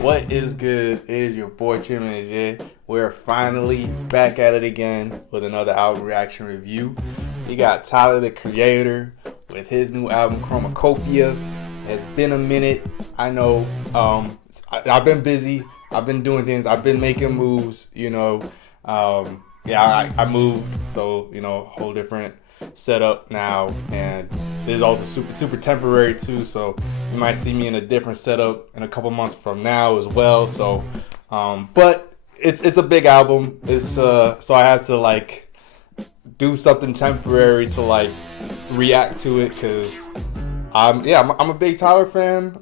What is good? It is your boy Chimney J. We're finally back at it again with another album reaction review. We got Tyler the Creator with his new album Chromakopia. It's been a minute. I know. I've been busy. I've been doing things. I've been making moves. I moved, so whole different setup now, and this is also super temporary too, so you might see me in a different setup in a couple months from now as well. So but it's a big album. It's so I have to do something temporary to react to it, because I'm a big Tyler fan.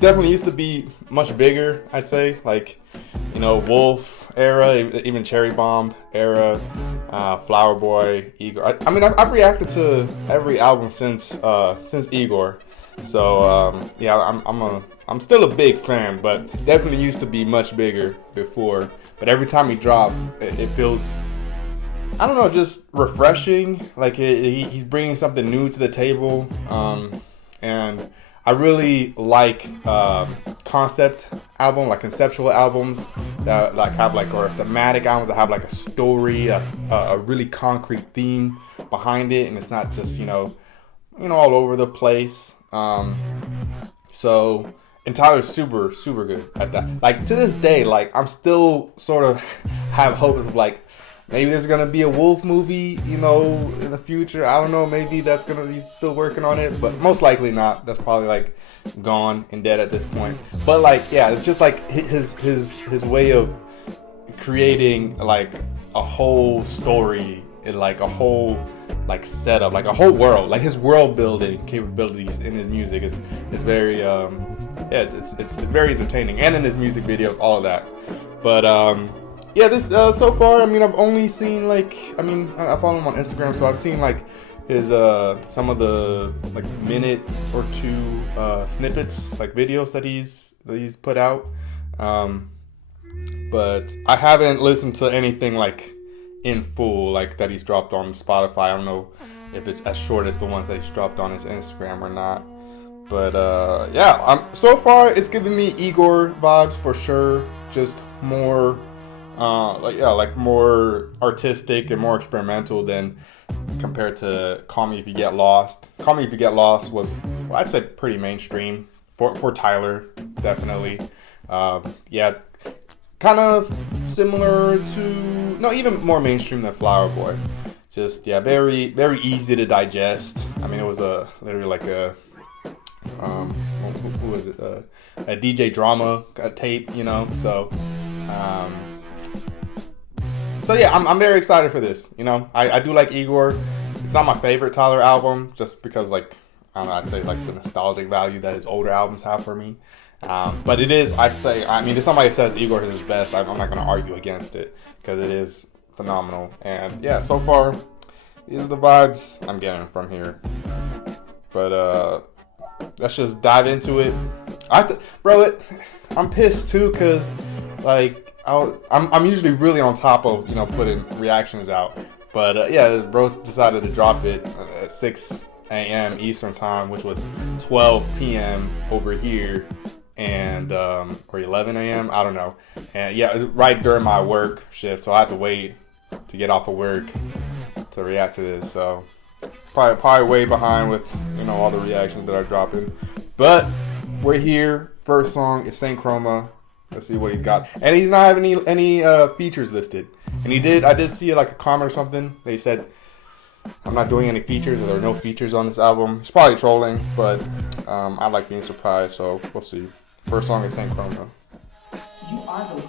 Definitely used to be much bigger, I'd say, Wolf era, even Cherry Bomb era, Flower Boy, Igor. I've reacted to every album since Igor. So I'm still a big fan, but definitely used to be much bigger before. But every time he drops, it feels, I don't know, just refreshing. He's bringing something new to the table, and I really like concept album, conceptual albums that have or thematic albums that have a story, a really concrete theme behind it, and it's not just all over the place. So, and Tyler's super good at that. To this day, I'm still sort of have hopes of maybe there's gonna be a Wolf movie, in the future. I don't know. Maybe that's gonna be still working on it, but most likely not. That's probably gone and dead at this point. But it's just his way of creating a whole story and a whole setup, a whole world. His world building capabilities in his music is very it's very entertaining, and in his music videos, all of that. But this so far, I've only seen I follow him on Instagram, so I've seen his some of the minute or two snippets, videos that he's put out. But I haven't listened to anything in full that he's dropped on Spotify. I don't know if it's as short as the ones that he's dropped on his Instagram or not. But so far it's giving me Igor vibes for sure. Just more more artistic and more experimental than compared to Call Me If You Get Lost. Call Me If You Get Lost was, I'd say, pretty mainstream for Tyler, definitely. Kind of similar to, no, even more mainstream than Flower Boy. Just very easy to digest. It was literally who was it? A DJ drama tape, So I'm very excited for this. I do like Igor. It's not my favorite Tyler album, just because I don't know, I'd say the nostalgic value that his older albums have for me. But it is, I'd say, if somebody says Igor is his best, I'm not going to argue against it, because it is phenomenal. And so far, these are the vibes I'm getting from here. But let's just dive into it. I'm pissed too, because I'm usually really on top of putting reactions out, but bro decided to drop it at 6 a.m. Eastern time, which was 12 p.m. over here, and or 11 a.m. I don't know, and right during my work shift, so I had to wait to get off of work to react to this. So probably way behind with all the reactions that are dropping, but we're here. First song is Saint Chroma. Let's see what he's got. And he's not having any features listed. And I did see a comment or something. They said, I'm not doing any features, or there are no features on this album. He's probably trolling, but I like being surprised, so we'll see. First song is Saint Chroma. You are the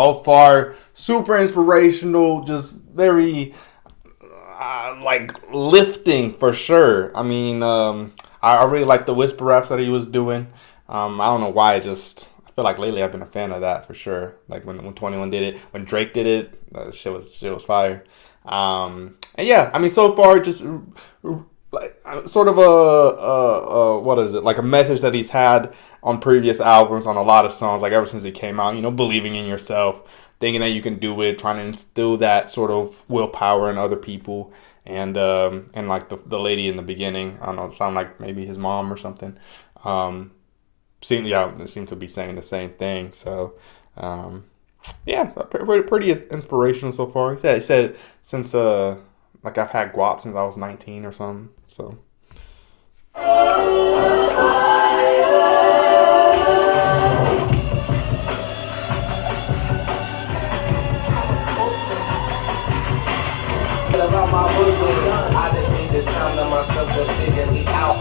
so far, super inspirational, just very, like lifting for sure. I mean, I really like the whisper raps that he was doing. I don't know why. I feel like lately I've been a fan of that for sure. Like when 21 did it, when Drake did it, that shit was fire. And yeah, I mean, so far just like sort of a what is it, like a message that he's had on previous albums, on a lot of songs, like ever since he came out. You know, believing in yourself, thinking that you can do it, trying to instill that sort of willpower in other people. And like the lady in the beginning, I don't know, it sounded like maybe his mom or something. It seemed to be saying the same thing. So yeah, pretty inspirational so far. He said since like I've had guap since I was 19 or something. So I just need this time to myself to figure me out.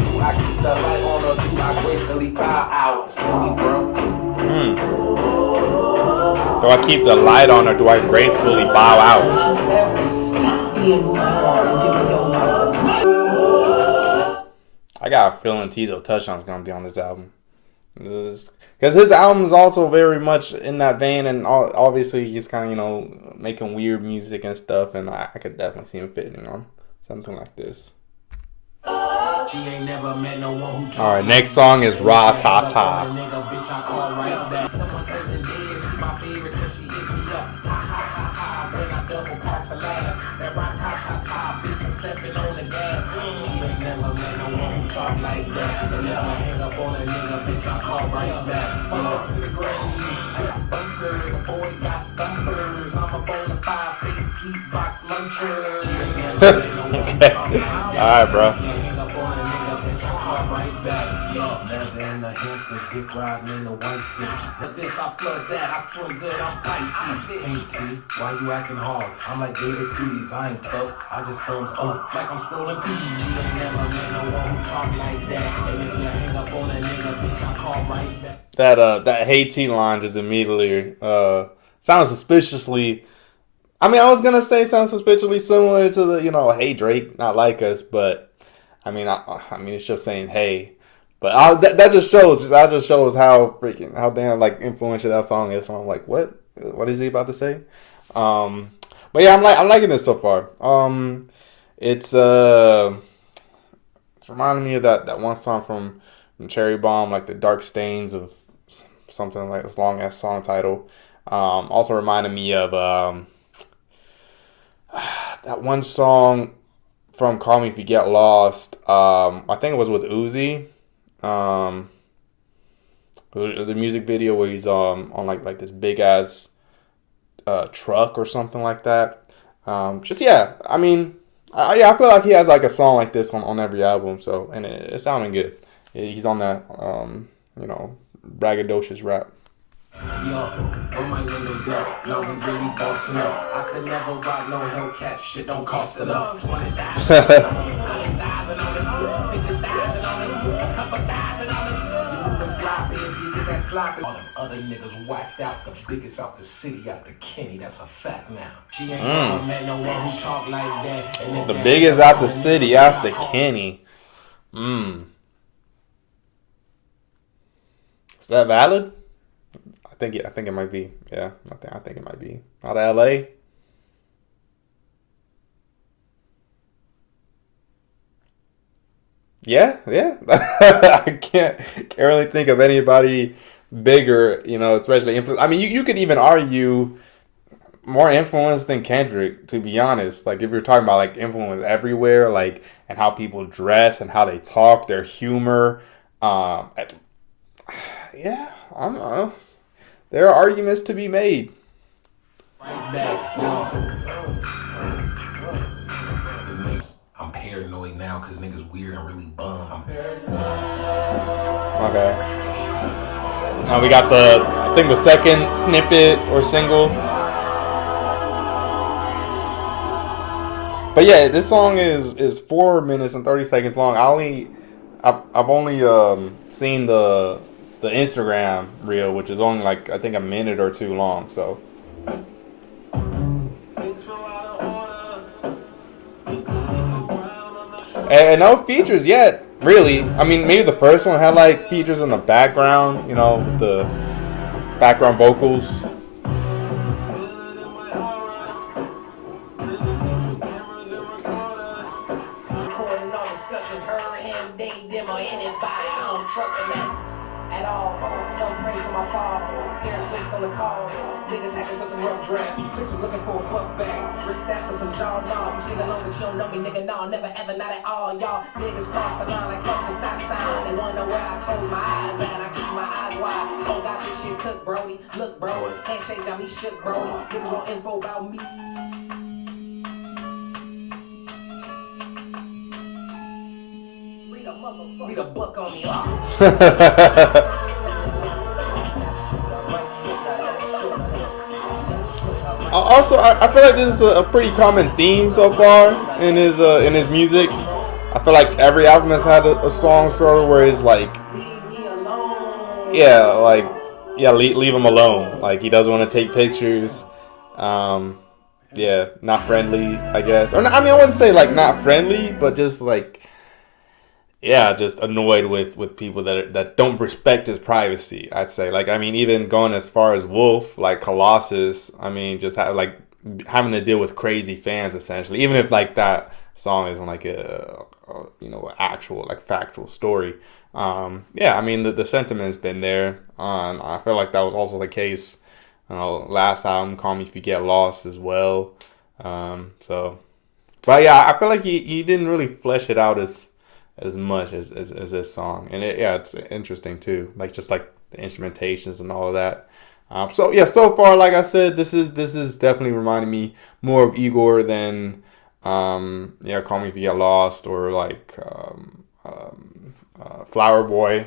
Do I keep the light on or do I gracefully bow out? See me, bro. Do I keep the light on or do I gracefully bow out? Stop being who you are and doing your life. I got a feeling Teezo Touchdown is gonna be on this album. Because his album is also very much in that vein, and obviously he's kind of, making weird music and stuff, and I could definitely see him fitting on something like this. Alright, next song is Ra Ta Ta. Like that, and if I hang up on a nigga, bitch, I call right back. Bunker, the boy got thumpers. I'm a bona fide face sleep box luncher. Okay. Alright, bro. And the hint dick riding in the white fish. But this I flood that, I swim good, I'm Pisces. Ain't T, why you acting hard? I'm like David Please, I ain't tough, I just thumbs up like I'm scrolling feeds. You ain't never met no one who talk like that. And if you hang up on a nigga, bitch, I call right back. That Hey T line just immediately sounds suspiciously. I mean, I was gonna say sounds suspiciously similar to the Hey Drake, not like us, but I mean, I mean it's just saying hey. But that just shows how damn like influential that song is. So I'm like, what is he about to say? But yeah, I'm liking this so far. It's reminding me of that one song from Cherry Bomb, like the dark stains of something like this long ass song title. Also reminded me of that one song from Call Me If You Get Lost. I think it was with Uzi. The music video where he's on like this big ass truck or something like that. I mean, I feel like he has like a song like this on every album. So and it's sounding good. He's on that braggadocious rap. Yo, on my windows up, no, we really bossing up. I could never rock no Hellcat, shit don't cost enough. 20,000 100,000 on it, 50,000 on it, couple thousand on it. You moving sloppy if you get that sloppy. All them other niggas whacked out, the biggest out the city, out the Kenny, that's a fact now. She ain't never met no one who talk like that. And the biggest out the city, out the Kenny. Is that valid? I think it might be. Yeah, I think it might be. Out of LA. Yeah. I can't really think of anybody bigger, especially I mean, you could even argue more influence than Kendrick, to be honest. Like if you're talking about like influence everywhere, like and how people dress and how they talk, their humor. Yeah, I don't know. There are arguments to be made. Right back, I'm paranoid now because niggas weird and really bum. I'm paranoid. Okay. Now we got the second snippet or single. But yeah, this song is 4 minutes and 30 seconds long. I've only seen the Instagram reel, which is only like I think a minute or two long. So And no features yet, really. I mean, maybe the first one had like features in the background, you know, with the background vocals. At all, some pray for my fall. Hair clicks on the call. Niggas hacking for some rough drafts. Bitches looking for a buff bag. Wrist that for some jaw knob. You sing along, but you don't know me, nigga. No, never ever, not at all, y'all. Niggas cross the line like fuck the stop sign. They wonder where I close my eyes at. I keep my eyes wide. Oh, got this shit cooked, Brody. Look, bro, handshake got me shook, Brody. Niggas want info about me. Read a book on me. Also, I feel like this is a pretty common theme so far in his music. I feel like every album has had a song sort of where it's like, leave him alone. Like he doesn't want to take pictures. Not friendly, I guess. Or I wouldn't say like not friendly, but just like. Yeah, just annoyed with people that don't respect his privacy. I'd say, like, even going as far as Wolf, like Colossus. Just having to deal with crazy fans essentially. Even if like that song isn't like a actual like factual story. The sentiment's been there. I feel like that was also the case. Last album, Call Me If You Get Lost as well. But yeah, I feel like he didn't really flesh it out as much as this song, and it's interesting too, like just like the instrumentations and all of that. So far, like I said, this is definitely reminding me more of Igor than Call Me If You Get Lost or like Flower Boy,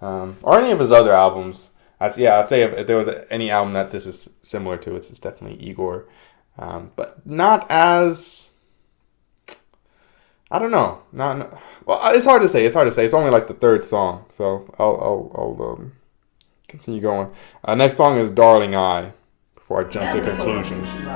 or any of his other albums. I'd say if there was any album that this is similar to, it's definitely Igor, but not as. I don't know. Well, it's hard to say. It's only like the third song, so I'll continue going. Next song is "Darling I." Before I jump to conclusions.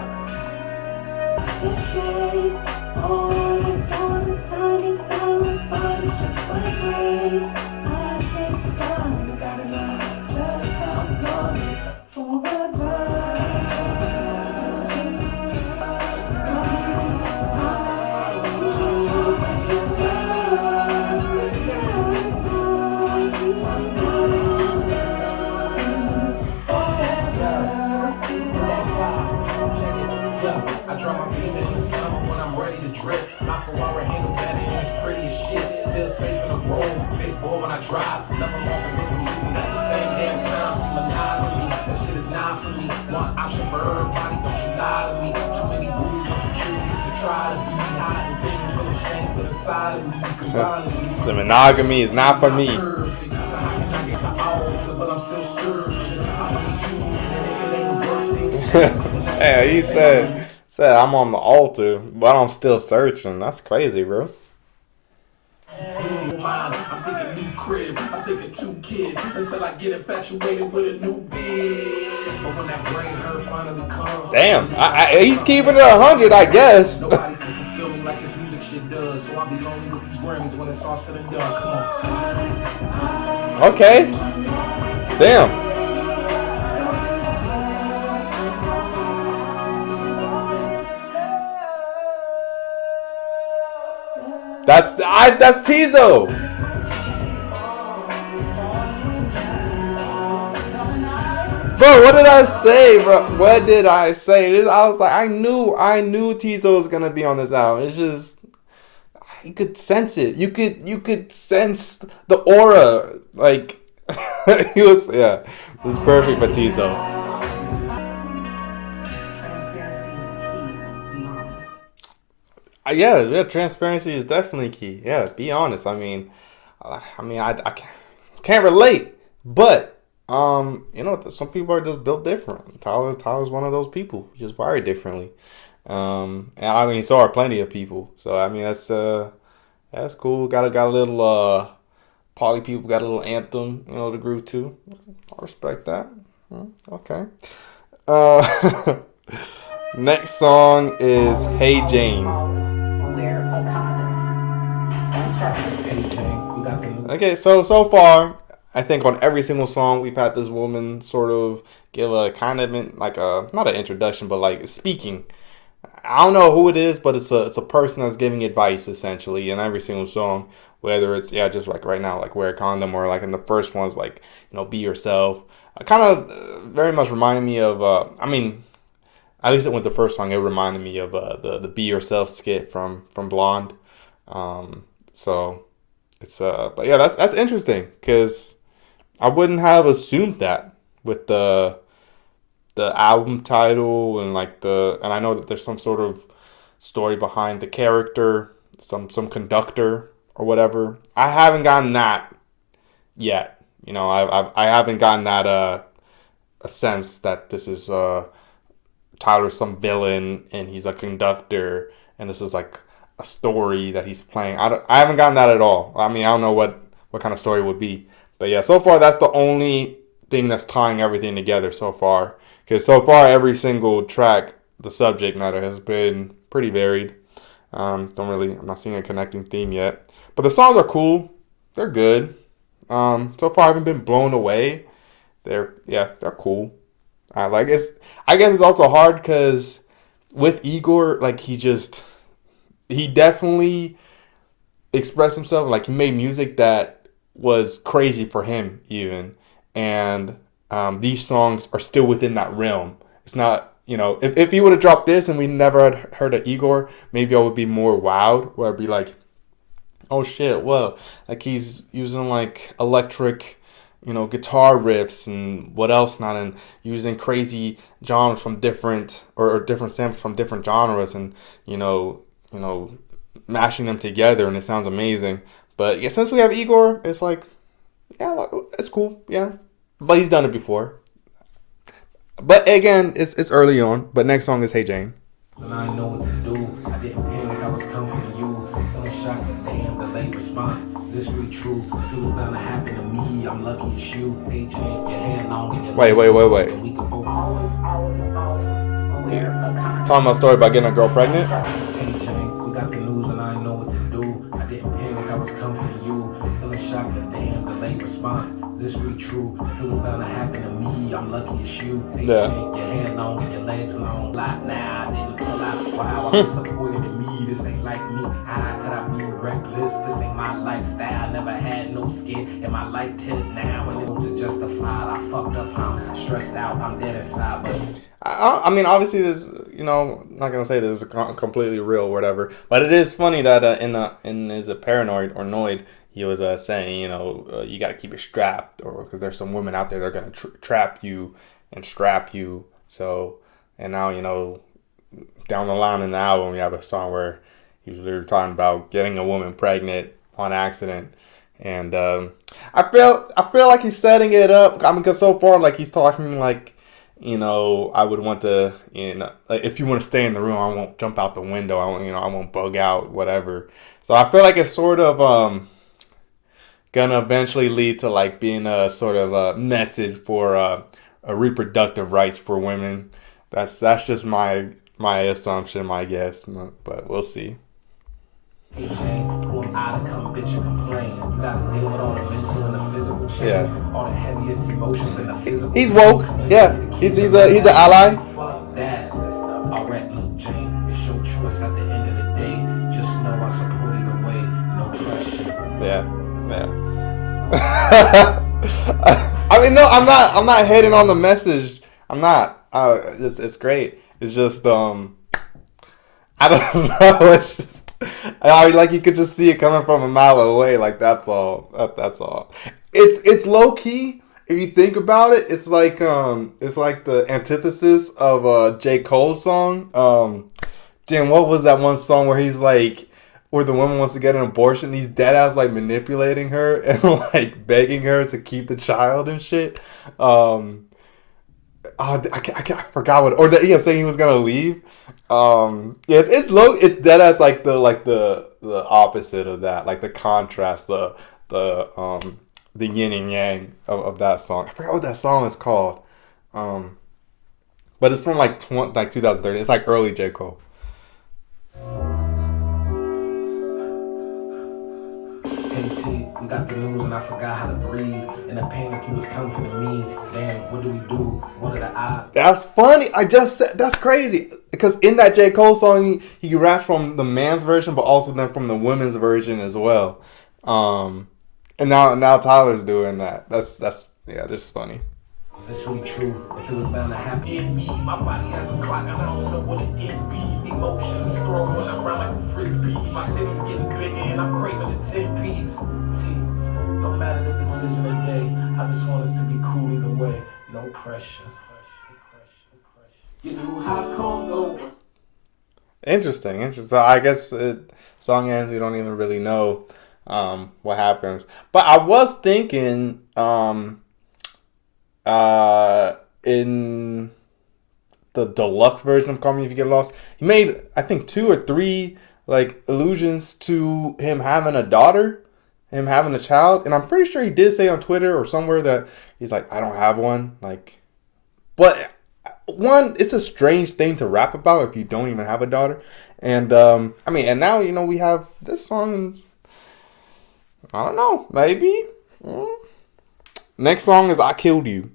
I draw my beam in the summer when I'm ready to drift. My Ferrari handle better and it's pretty as shit. Feel safe in the road, big boy when I drive. Love them all for different reasons at the same damn time. See monogamy, that shit is not for me. One option for everybody, don't you lie to me. Too many rules, I'm too curious to try to be hiding things from the shame put inside of me. Cause honestly, the monogamy is not for me. So how can I get the altar, but I'm still searching. I'm only human, and if it ain't worth it. Yeah, he said I'm on the altar, but I'm still searching. That's crazy, bro. I'm thinking new crib, I'm thinking 2 kids until I get infatuated with a new bitch. But when that brain hurt finally comes, damn, he's keeping it 100, I guess. Nobody can fulfill me like this music shit does, so I'll be lonely with these Grammys when it's all said and done. Come on. Okay. Damn. That's Teezo. Bro, what did I say, bro? What did I say? I was like, I knew Teezo was gonna be on this album. It's just you could sense it. You could sense the aura. Like he was, yeah. It was perfect for Teezo. Yeah, transparency is definitely key. Yeah, be honest. I can't relate, but some people are just built different. Tyler's one of those people. He's just wired differently. And so are plenty of people. So that's cool. Got a little poly people got a little anthem, to groove to. I respect that. Okay. Next song is "Hey Jane." Wear a condom. Okay, so far, I think on every single song we've had this woman sort of give a kind of like a not an introduction, but like speaking. I don't know who it is, but it's a person that's giving advice essentially in every single song. Whether it's just like right now, like wear a condom, or like in the first ones, like be yourself. Kind of very much reminded me of. I mean, at least with the first song, it reminded me of the Be Yourself skit from Blonde. So it's but yeah, that's interesting because I wouldn't have assumed that with the album title and like and I know that there's some sort of story behind the character, some conductor or whatever. I haven't gotten that yet. I haven't gotten that a sense that this is Tyler's some villain and he's a conductor and this is like a story that he's playing. I haven't gotten that at all. I mean, I don't know what kind of story it would be. But yeah, so far that's the only thing that's tying everything together so far. Because so far every single track, the subject matter has been pretty varied. I'm not seeing a connecting theme yet. But the songs are cool. They're good. So far I haven't been blown away. They're cool. I guess it's also hard because with Igor, like he definitely expressed himself. Like he made music that was crazy for him even, and these songs are still within that realm. It's not, if he would have dropped this and we never had heard of Igor, maybe I would be more wowed. Where I'd be like, oh shit, whoa, like he's using like electric, guitar riffs and what else not, and using crazy genres from different or different samples from different genres, and mashing them together, and it sounds amazing. But yeah, since we have Igor, it's like, yeah, it's cool, yeah. But he's done it before. But again, it's early on. But next song is Hey Jane. And I know what to do. I didn't panic, I was comforting you. Still shocked, but damn, delayed response. This really true. If it was bound to happen to me, I'm lucky it's you. Hey Jane, your hair long and your Wait. and we could both Always wear a condom. Talking about a story about getting a girl pregnant. Hey Jane, we got the news and I know what to do. I didn't panic, I was comforting you. Still shocked, but damn, delayed response. Is this really true? If it was bound to happen to me, I'm lucky it's you. Hey Yeah. Jane, your hair long and your legs long. Like now, I didn't pull out. Wow, I'm disappointed in me. This ain't like me. How could I be reckless? This ain't my lifestyle. Never had no skin in my life till now. And it to justify. I fucked up. I'm stressed out. I'm dead inside. But I mean, obviously, this, I'm not gonna say this is completely real or whatever, but it is funny that in his Paranoid or Noid, he was saying, you got to keep it strapped, or because there's some women out there that are gonna trap you and strap you. So, and now down the line in the album, we have a song where he's literally talking about getting a woman pregnant on accident. And I feel like he's setting it up. I mean, because so far, like, he's talking like, I would want to, like, if you want to stay in the room, I won't jump out the window. I won't bug out, whatever. So I feel like it's sort of gonna eventually lead to like being a sort of a message for a reproductive rights for women. That's just my assumption, my guess, but we'll see. hey Jane, who am I to come bitch and complain? You gotta deal with all the mental and the physical change. Yeah. All the heaviest emotions and the physical. He's woke. Yeah, he's an ally. Fuck that. Alright, look, Jane, it's your choice at the end of the day. Just know I support either way. No pressure. Yeah. I mean, no, I'm not hating on the message. I'm not. It's great. It's just I don't know. It's just, like you could just see it coming from a mile away. Like that's all. That's all. It's low key. If you think about it, it's like the antithesis of J. Cole's song. Jim, what was that one song where he's like, where the woman wants to get an abortion, he's dead ass like manipulating her and like begging her to keep the child and shit. I forgot what, or that he was saying he was gonna leave. Yeah, it's low. It's dead ass like the opposite of that, like the contrast, the yin and yang of that song. I forgot what that song is called. But it's from like 2030. It's like early J. Cole. KT, we got the news and I forgot how to breathe. In a panic, you was coming for me. Damn, what do we do? What are the odds? That's funny. I just said that's crazy because in that J. Cole song, he raps from the man's version, but also then from the women's version as well. And now Tyler's doing that. That's just funny. That's really true. If it was bound to happen in me, my body has a clock and I don't know what it can be. Emotions is thrown when I'm around like a frisbee. My titties getting bigger and I'm craving a 10-piece. No matter the decision of the day, I just want us to be cool either way. No pressure. You know how Congo. Interesting. So I guess song ends. We don't even really know what happens. But I was thinking in the deluxe version of Call Me If You Get Lost, he made, I think, 2 or 3 like allusions to him having a daughter, him having a child, and I'm pretty sure he did say on Twitter or somewhere that he's like, I don't have one. Like, but one, it's a strange thing to rap about if you don't even have a daughter, and I mean, and now we have this song. I don't know, maybe. Next song is I Killed You,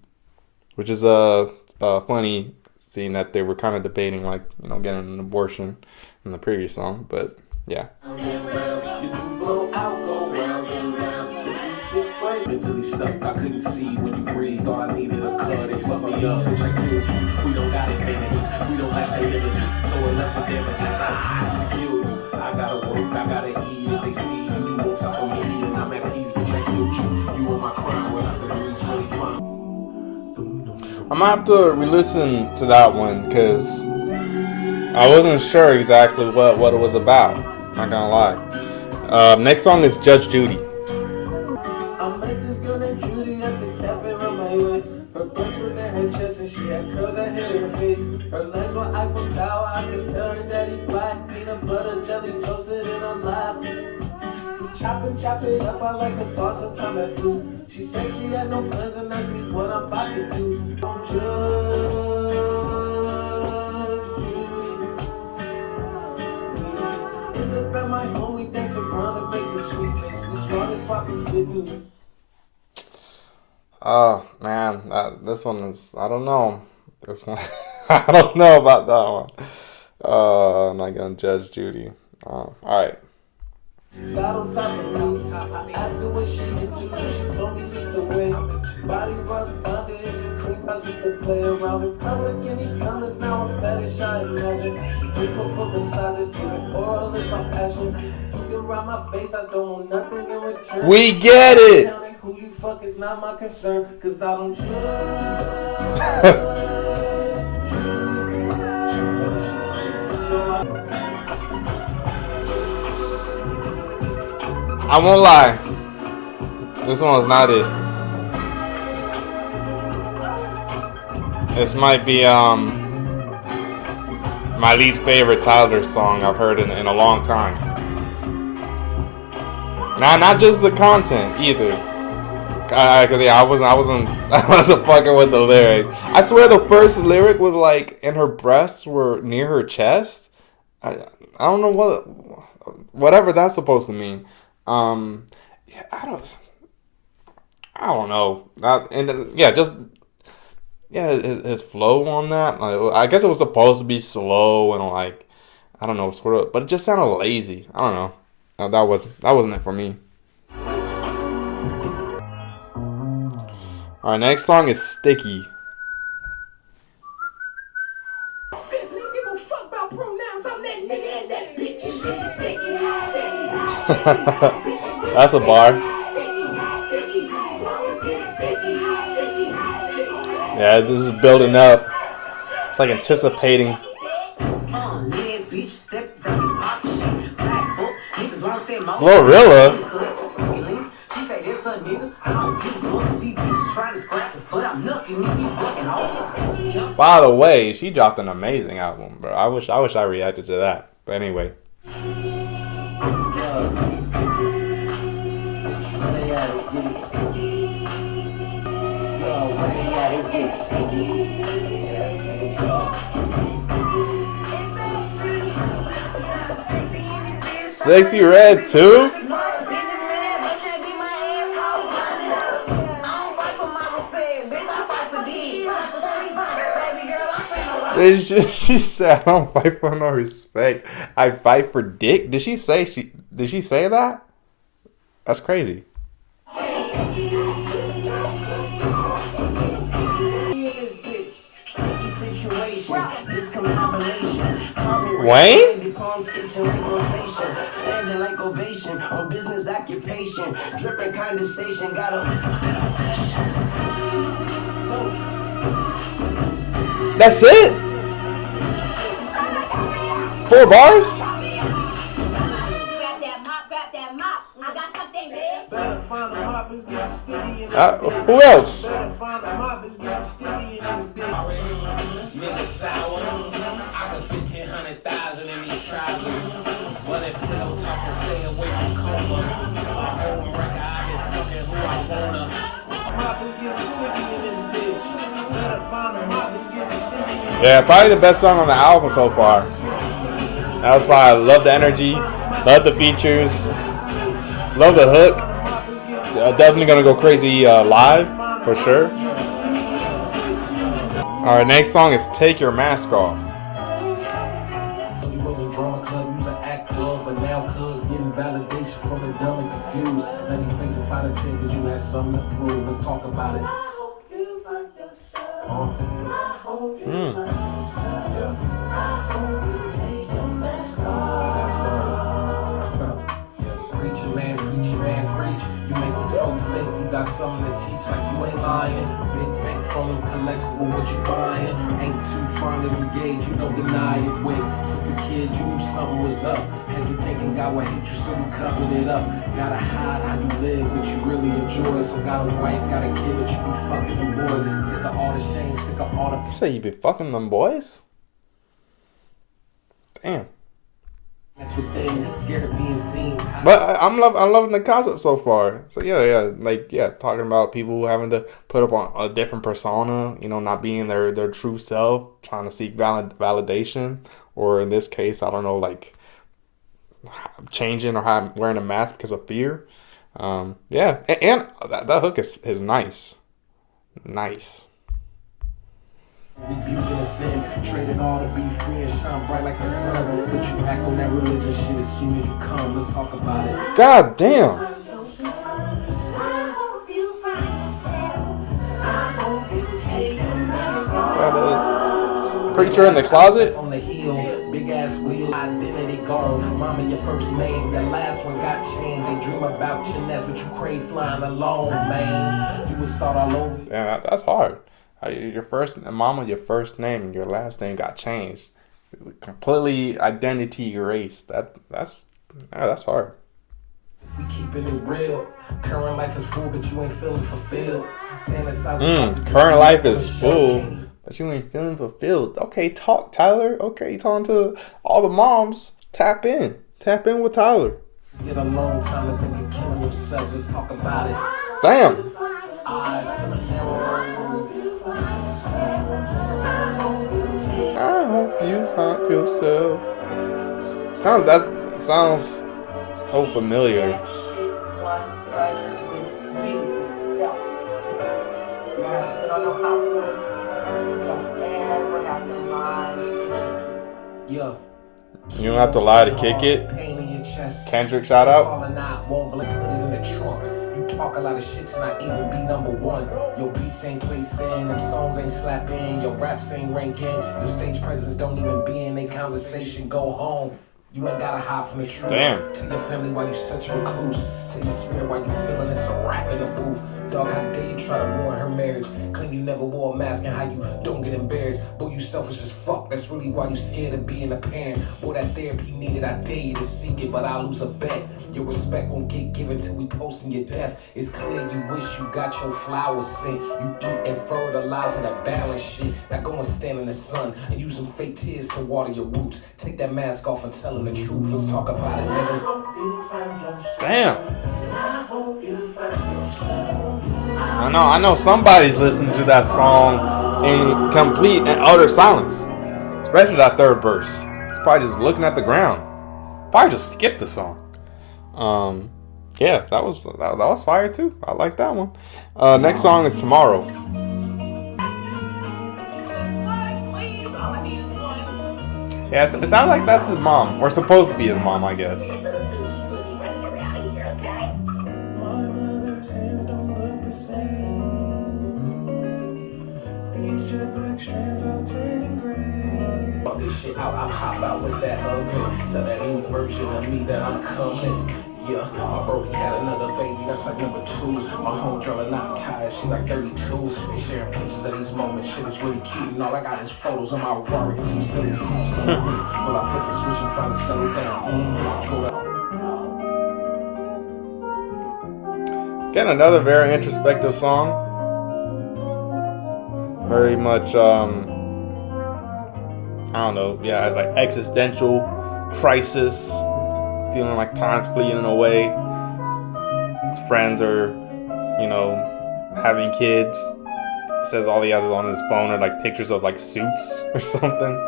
which is funny, seeing that they were kind of debating like getting an abortion in the previous song, but yeah. Mentally stuck, I couldn't see when you breathed. Thought I needed a cut, it fucked me up, bitch, I killed you. We don't got advantages, we don't match their images, so enough to damages. I had to kill you, I gotta work, I gotta eat. If they see you, you won't stop me, and I'm at peace, bitch, I killed you. You were my crime, without the grease, really fine. I'm gonna have to re-listen to that one because I wasn't sure exactly what it was about. Not gonna lie. Next song is Judge Judy. I met this girl named Judy at the cafe on my way. Her breasts were in her chest and she had curls that hit her face. Her legs were Eiffel Tower, I could tell her daddy black. Peanut butter jelly toasted in her lap. We chop it up, I like her thoughts on time at flew. She said she had no plans and asked me what I'm about to do. Don't judge Judy. End up at my home, we dance around and make some sweets. The smartest swapping sleeping. Oh man, this one is, I don't know. This one, I don't know about that one. I'm not gonna judge Judy. All right. Got on top of me, I asked her what she into, she told me lead the way. Body rubs, bondage, and cream pies with the play around. In public, any comments, now I'm fetish, I imagine. Faithful for massages, giving oral is my passion. You can ride my face, I don't want nothing in return. We get it! Who you fuck is not my concern, cause I don't judge. I won't lie. This one's not it. This might be my least favorite Tyler song I've heard in a long time. Not just the content either. Cause yeah, I wasn't fucking with the lyrics. I swear the first lyric was like, and her breasts were near her chest. I don't know whatever that's supposed to mean. Yeah, I don't know. His flow on that. Like, I guess it was supposed to be slow and like, I don't know, sort of, but it just sounded lazy. I don't know. No, that wasn't it for me. All right, next song is Sticky. That's a bar. Yeah, this is building up. It's like anticipating. Glorilla? By the way, she dropped an amazing album, bro. I wish I reacted to that. But anyway. Sexy Red too? She said, "I don't fight for no respect. I fight for dick." Did she say that? That's crazy. Wayne? Standing like ovation on business occupation, dripping condensation, got a That's it? 4 bars? Who else? Nigga sour. I got 1,500,000 in these trousers. But if pillow talking, stay away from Chroma. A whole record, I been fucking who I wanna. Yeah, probably the best song on the album so far. That's why I love the energy, love the features, love the hook. Definitely gonna go crazy live for sure. Alright, next song is Take Your Mask Off. You was a drama club, you was an actor, but now cuz getting validation from the dumb and confused. Let me face it, 5 to 10, cause you had something to prove. Let's talk about it. Preach, preach. You make these folks think you got something to teach, like you ain't lying. Big bank from them collectible, what you buying? Ain't too fond of them gauge, you don't deny it. Wait, since a kid you knew something was up. Had you thinking God would hate you, so you covered it up. Gotta hide how you live, but you really enjoy it. So got a wife, got a kid, but you be fucking them boys. Sick of all the shame, sick of all the... You say you be fucking them boys? Damn. But I'm loving the concept so far. So yeah, talking about people having to put up on a different persona, not being their true self, trying to seek validation, or in this case, I don't know, like changing or wearing a mask because of fear. And that hook is nice. Rebuking a sin, trading all to be free and shine bright like the sun. But you act on that religious shit as soon as you come. Let's talk about it. God damn. Preacher in the closet. On the hill, big ass wheel, identity gone. Mama, your first name, that last one got changed. They dream about you, and that's what you crave flying alone, man. You would start all over. Yeah, that's hard. Your first name and your last name got changed. Completely identity erased. That's hard. If we keeping it real, current life is full, but you ain't feeling fulfilled. Current life is full, but you ain't feeling fulfilled. Okay, talk, Tyler. Okay, talking to all the moms. Tap in with Tyler. Get a long time to think of killing yourself. Let's talk about it. Damn. I hope you find yourself. Sounds so familiar. Yeah. You don't have to lie to kick it. Kendrick shout out. Talk a lot of shit to not even be number one. Your beats ain't placing, them songs ain't slapping, your raps ain't ranking, your stage presence don't even be in a conversation. Go home. You ain't gotta hide from the truth. Damn. Tell your family why you such a recluse. Tell your spirit why you feeling it's a rap in the booth. Dog, how dare you try to ruin her marriage? Claim you never wore a mask and how you don't get embarrassed. Boy, you selfish as fuck. That's really why you scared of being a parent. Boy, that therapy needed, I dare you to seek it, but I'll lose a bet. Your respect won't get given till we posting your death. It's clear you wish you got your flowers sent. You eat and fertilizer that balance shit. Now go and stand in the sun and use some fake tears to water your roots. Take that mask off and tell them the truth. Let's talk about it, nigga. Damn. I know somebody's listening to that song in complete and utter silence. Especially that third verse. It's probably just looking at the ground. Probably just skipped the song. Yeah, that was fire too. I like that one. Next song is Tomorrow. Yeah, it sounds like that's his mom, or supposed to be his mom, I guess. Fuck this shit out, I'll hop out with that oven. To that new version of me that I'm coming. Yeah, my brody had another baby, that's like number 2. My homegirl are not tired, she like 32. They sharing pictures of these moments, shit is really cute. And all I got is photos of my Rari and some silly suits. Well, I flip the switch and finally settle down. Again, another very introspective song. Very much, I don't know, yeah, like existential crisis. Feeling like time's fleeing away. His friends are, having kids. He says all he has is on his phone are like pictures of like suits or something.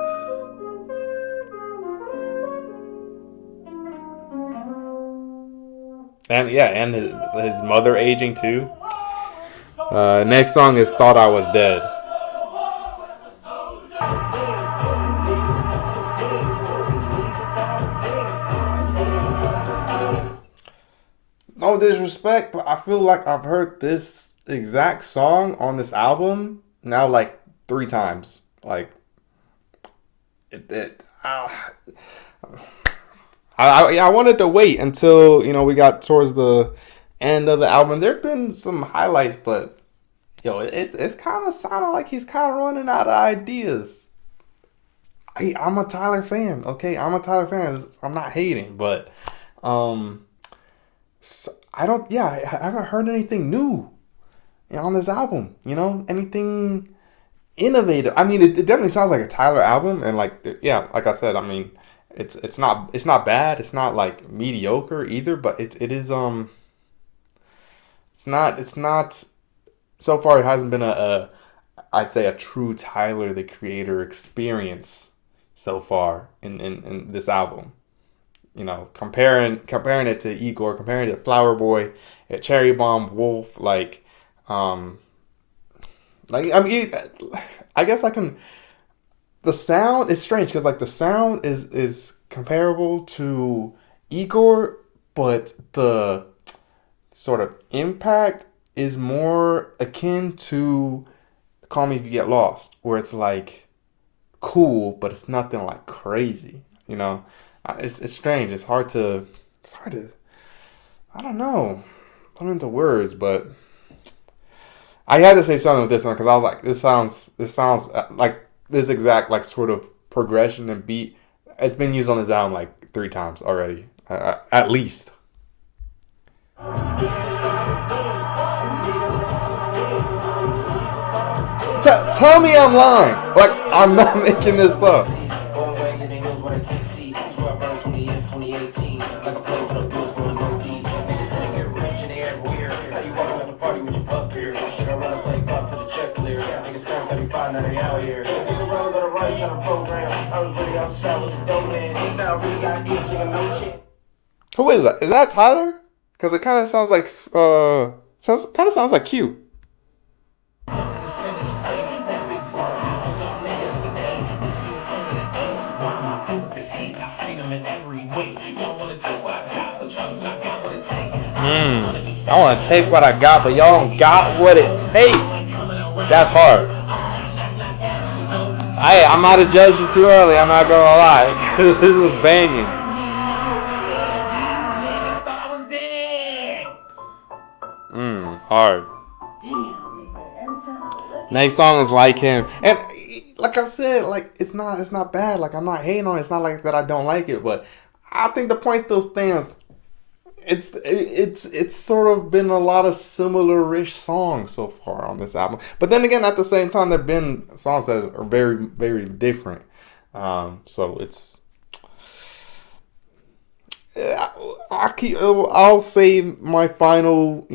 And yeah, and his mother aging too. Next song is Thought I Was Dead. No disrespect, but I feel like I've heard this exact song on this album now like 3 times. Like, I wanted to wait until, we got towards the end of the album. There've been some highlights, but it's kind of sounding like he's kind of running out of ideas. I'm a Tyler fan, okay? I'm a Tyler fan. I'm not hating, but so I haven't heard anything new on this album. Anything innovative. I mean, it definitely sounds like a Tyler album, and like I said, I mean, it's not bad. It's not like mediocre either, but it's not. So far, it hasn't been I'd say a true Tyler the Creator experience so far in this album. Comparing it to Igor, comparing it to Flower Boy, Cherry Bomb, Wolf, I guess I can. The sound is strange because like the sound is comparable to Igor, but the sort of impact is more akin to Call Me If You Get Lost, where it's like cool, but it's nothing like crazy. It's strange. It's hard to. I don't know. Put into words, but I had to say something with this one because I was like, this sounds like this exact like sort of progression and beat. It's been used on this album like 3 times already, at least. Tell me I'm lying. Like I'm not making this up. Who is that? Is that Tyler? Because it kind of sounds like sounds like Q. I want to take what I got, but y'all don't got what it takes. That's hard. I'm not a judge you too early. I'm not gonna lie, because this was banging. Hard. Next song is Like Him, and like I said, like it's not bad. Like I'm not hating on it. It's not like that I don't like it, but I think the point still stands. It's sort of been a lot of similar-ish songs so far on this album, but then again, at the same time, there've been songs that are very, very different. So it's I'll save my final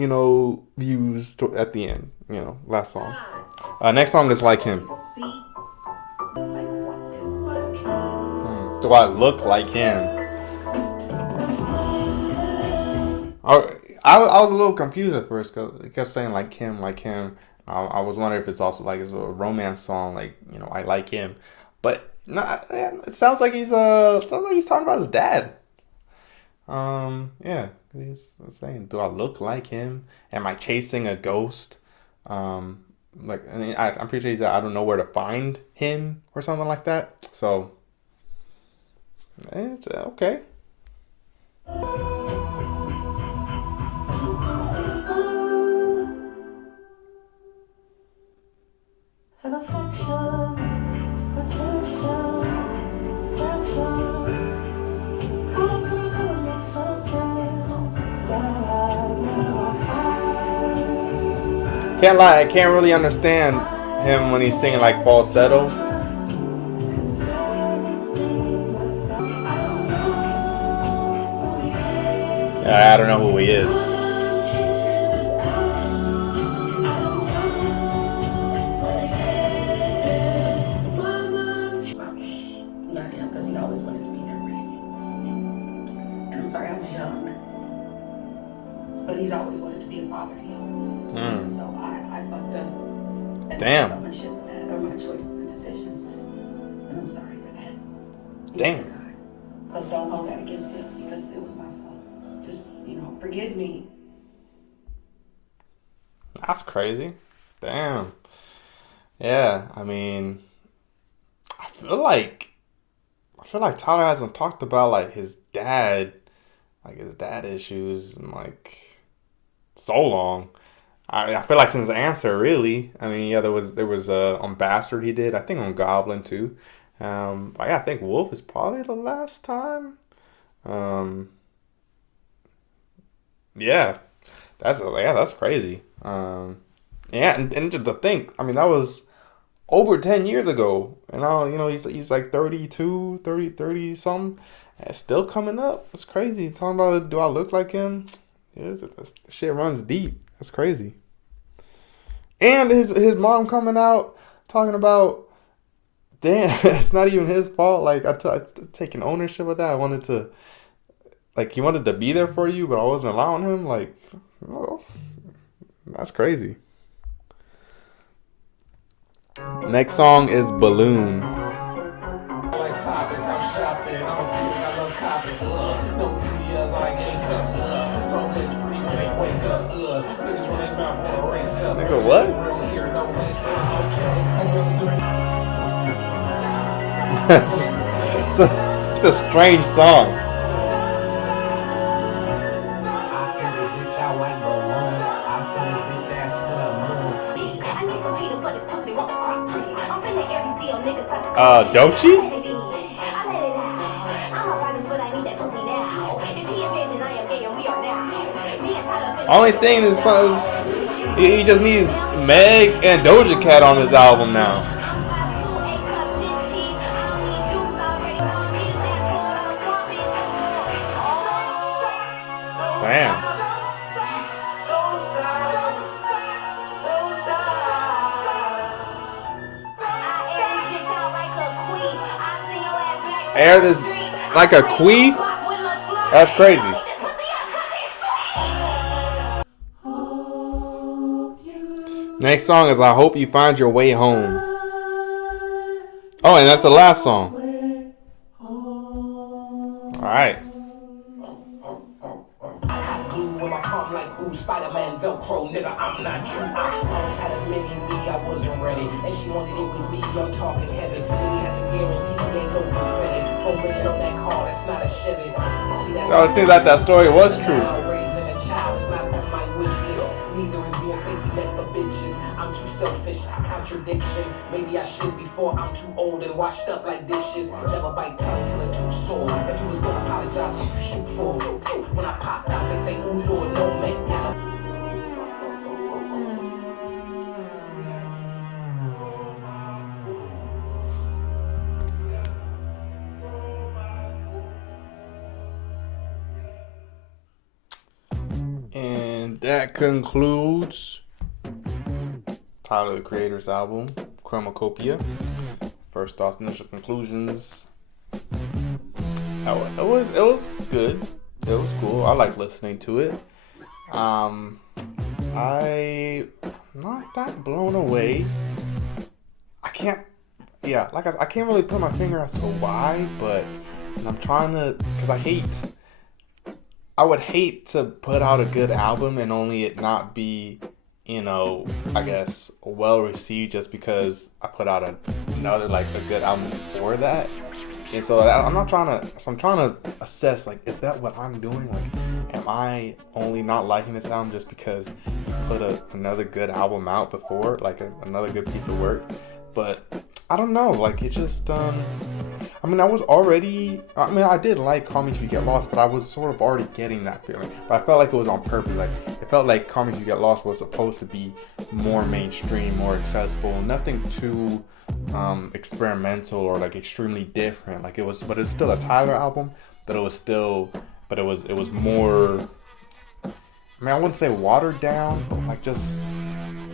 views at the end. Last song. Next song is Like Him. Do I look like him? I was a little confused at first because it kept saying like him. I was wondering if it's also like it's a romance song, like I like him, but Nah, it sounds like he's talking about his dad. Yeah, he's saying, do I look like him? Am I chasing a ghost? Um, I mean, I'm pretty sure he said I don't know where to find him or something like that. So, it's okay. Can't lie, I can't really understand him when he's singing like falsetto. Yeah, I don't know who he is. Not him, because he always wanted to be there for me. And I'm sorry I was young, but he's always wanted to be a father to you. So I fucked up. And Damn. I fucked up my shit with that, or my choices and decisions. And I'm sorry for that. He's Damn. a good guy. So don't hold that against him, because it was my fault. Just, forgive me. That's crazy. Damn. Yeah, I mean, I feel like Tyler hasn't talked about like his dad issues in like so long. I feel like since Answer, really. I mean, yeah, there was on Bastard he did. I think on Goblin too. I think Wolf is probably the last time. Um, yeah, that's crazy. Yeah, and to think, I mean, that was over 10 years ago. And now, he's like 32, 30 something. And it's still coming up. It's crazy. Talking about, do I look like him? Yeah, this shit runs deep. That's crazy. And his mom coming out talking about, damn, it's not even his fault. Like, I taking ownership of that. I wanted to, like, he wanted to be there for you, but I wasn't allowing him. Like, oh, that's crazy. Next song is Balloon. Like topics, I'm shopping. I'm a kid, I love copping. No BBLs, I like getting cups. No bitch pretty when they wake up. Niggas when they mouth wanna race up. Nigga, what? Real here, no bitch from okay. It's a strange song. I scared this bitch out like balloon. I send this bitch ass to the moon. I need some Peter, but it's pussy want the crop. I'm finna Aries deal, niggas like the Dochi? I let it out. I'm a garbage, but I need that pussy now. If he is gay, then I am gay, and we are now. Me and Tyler finna Only thing is he just needs Meg and Doja Cat on this album now. Damn. Air this like a queef? That's crazy. Next song is I Hope You Find Your Way Home. Oh, and that's the last song. Alright. Glue in my palm like ooh, Spider-Man Velcro, nigga, I'm not you. I almost had a mini me, I wasn't ready. And she wanted it with me, I'm talking heavy. Then we had to guarantee ain't no confetti. 4 million on that car, that's not a Chevy. See, that's So it seems like that story was true. Raising a child is not on my wish list. Neither is being safety net for bitches. I'm too selfish, contradiction. Maybe I should before I'm too old and washed up like dishes. Never bite tongue till it too sore. If you was gonna apologize, what you shoot for? When I popped out, they say, ooh, Lord, no man. And that concludes Tyler the Creator's album, Chromakopia. First thoughts, initial conclusions. It was good. It was cool. I like listening to it. I'm not that blown away. yeah, like I can't really put my finger as to why, but I'm trying to, because I would hate to put out a good album and only it not be, I guess, well received just because I put out another like a good album before that. And so I'm trying to assess, like, is that what I'm doing? Like, am I only not liking this album just because it's put another good album out before, like another good piece of work? But I don't know, like, it's just, I did like Call Me If You Get Lost, but I was sort of already getting that feeling. But I felt like it was on purpose. Like, it felt like Call Me If You Get Lost was supposed to be more mainstream, more accessible, nothing too experimental or like extremely different. Like, but it was still a Tyler album, but it was more, I wouldn't say watered down, but like just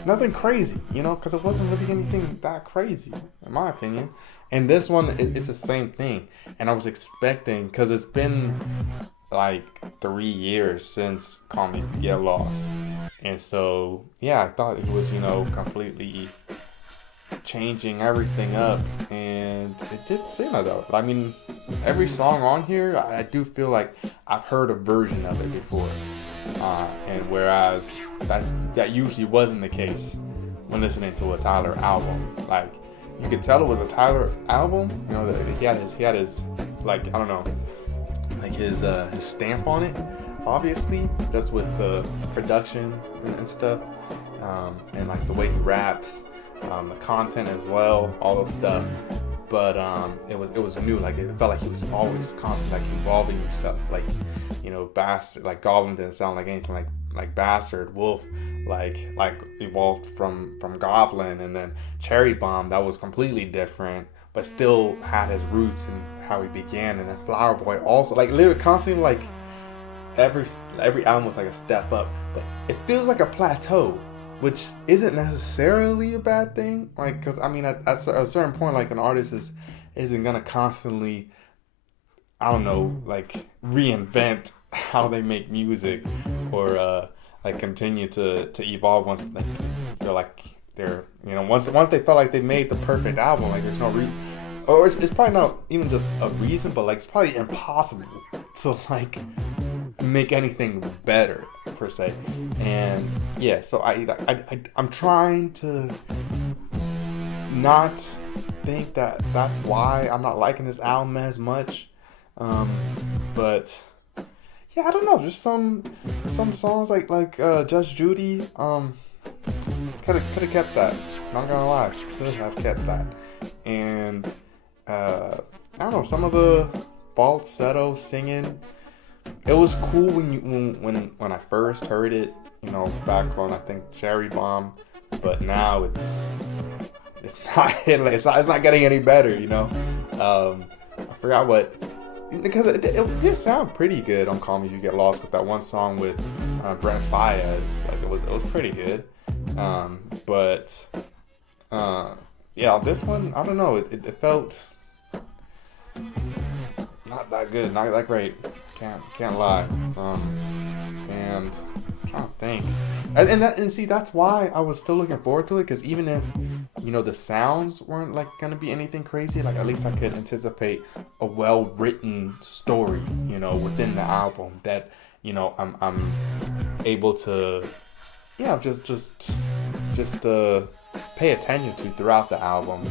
nothing crazy, because it wasn't really anything that crazy, in my opinion. And this one, it's the same thing. And I was expecting, because it's been like 3 years since Call Me If You Get Lost. And so, yeah, I thought it was, completely changing everything up. And it didn't seem like that. I mean, every song on here, I do feel like I've heard a version of it before. And whereas that usually wasn't the case when listening to a Tyler album. Like, you could tell it was a Tyler album. That he had his like, I don't know, like his stamp on it, obviously, just with the production and stuff, and like the way he raps, the content as well, all those stuff. But it was new. Like, it felt like he was always constantly like evolving himself. Like, Bastard, like Goblin didn't sound like anything like Bastard. Wolf like evolved from Goblin, and then Cherry Bomb, that was completely different, but still had his roots and how he began. And then Flower Boy also, like, literally constantly, like, every album was like a step up, but it feels like a plateau, which isn't necessarily a bad thing. Like, because I mean, at a certain point, like, an artist isn't gonna constantly, I don't know, like, reinvent how they make music, or like continue to evolve once they feel like they're, once they felt like they made the perfect album. Like, there's no reason, or it's probably not even just a reason, but like, it's probably impossible to like make anything better, per se. And yeah, so I'm trying to not think that that's why I'm not liking this album as much, but yeah, I don't know, just some songs like Just Judy, could have kept that, not gonna lie, could have kept that. And I don't know, some of the falsetto singing, it was cool when I first heard it, back on, I think, Cherry Bomb, but now it's not getting any better, I forgot what, because it did sound pretty good on Call Me If You Get Lost with that one song with Brent Faiyaz. Like, it was pretty good, but yeah, this one, I don't know, it felt not that good, not that great. Can't lie. And I'm trying to think. And see, that's why I was still looking forward to it, because even if, the sounds weren't like gonna be anything crazy, like, at least I could anticipate a well-written story, within the album that, I'm able to, just pay attention to throughout the album.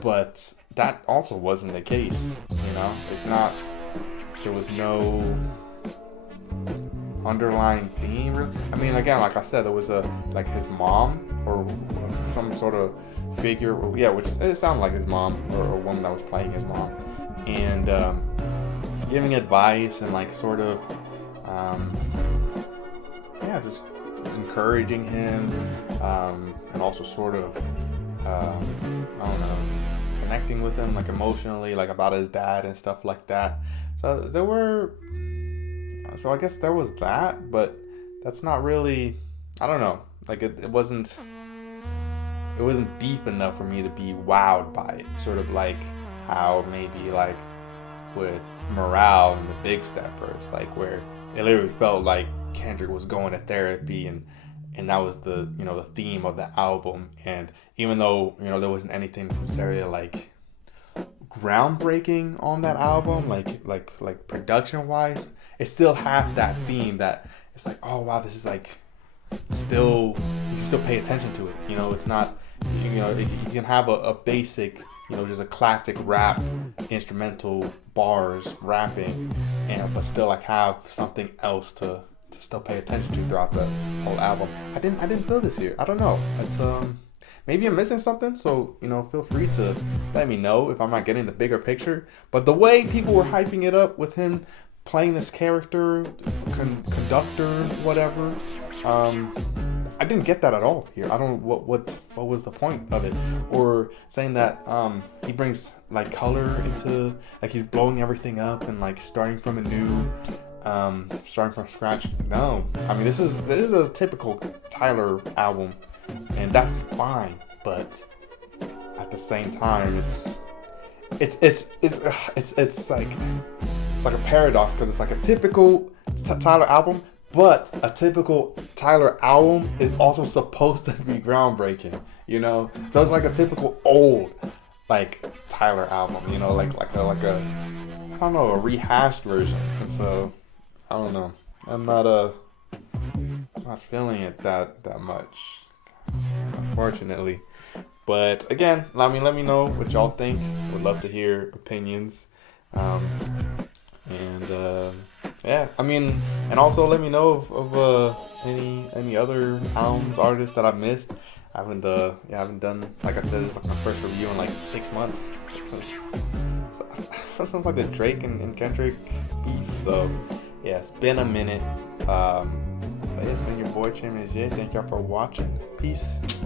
But that also wasn't the case, it's not. There was no underlying theme. I mean, again, like I said, there was his mom or some sort of figure, which it sounded like his mom, or a woman that was playing his mom, and giving advice and like sort of just encouraging him, and also sort of I don't know, connecting with him like emotionally, like about his dad and stuff like that. So I guess there was that, but that's not really, I don't know, like it wasn't deep enough for me to be wowed by it. Sort of like how maybe like with Morale and the Big Steppers, like where it literally felt like Kendrick was going to therapy and that was the the theme of the album. And even though there wasn't anything necessarily like groundbreaking on that album, like production wise, it still had that theme that it's like, oh wow, this is like still, you still pay attention to it. It's not, you can have a basic, just a classic rap instrumental bars rapping, but still like have something else to still pay attention to throughout the whole album. I didn't feel this here. I don't know. It's maybe I'm missing something. So feel free to let me know if I'm not getting the bigger picture. But the way people were hyping it up with him playing this character, conductor, whatever, I didn't get that at all here. I don't what was the point of it, or saying that he brings like color into, like he's blowing everything up and like starting from scratch. No, I mean this is a typical Tyler album, and that's fine. But at the same time, it's like a paradox, because it's like a typical Tyler album, but a typical Tyler album is also supposed to be groundbreaking, So it's like a typical old like Tyler album, like a I don't know, a rehashed version. And so I don't know. I'm not feeling it that much, unfortunately. But again, let me know what y'all think. Would love to hear opinions. Yeah, I mean, and also let me know of any other albums, artists that I've missed. I haven't done, like I said, this is like my first review in like 6 months since like the Drake and Kendrick beef. So yeah, it's been a minute. But yeah, it's been your boy Chim. Thank y'all for watching. Peace.